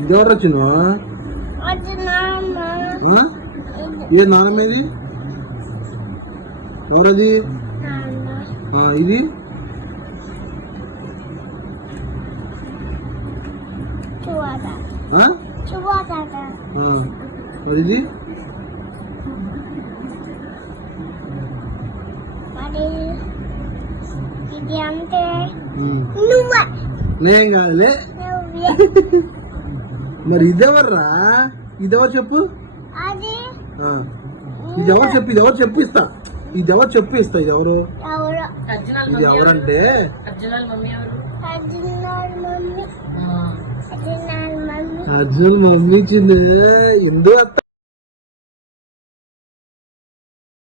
ఇదెవరు వచ్చిన ఏ నాన్నమేది ఎవరది ఇది మరి ఇది నేను కాదులే మరి ఇదెవర్రా ఇదెవరు చెప్పు ఇదెవరు చెప్పు ఇదెవరు చెప్పిస్తా ఇదెవరు చెప్పిస్తా ఇది ఎవరు ఇది ఎవరంటే అర్జున్ మమ్మీ చిన్న ఎందు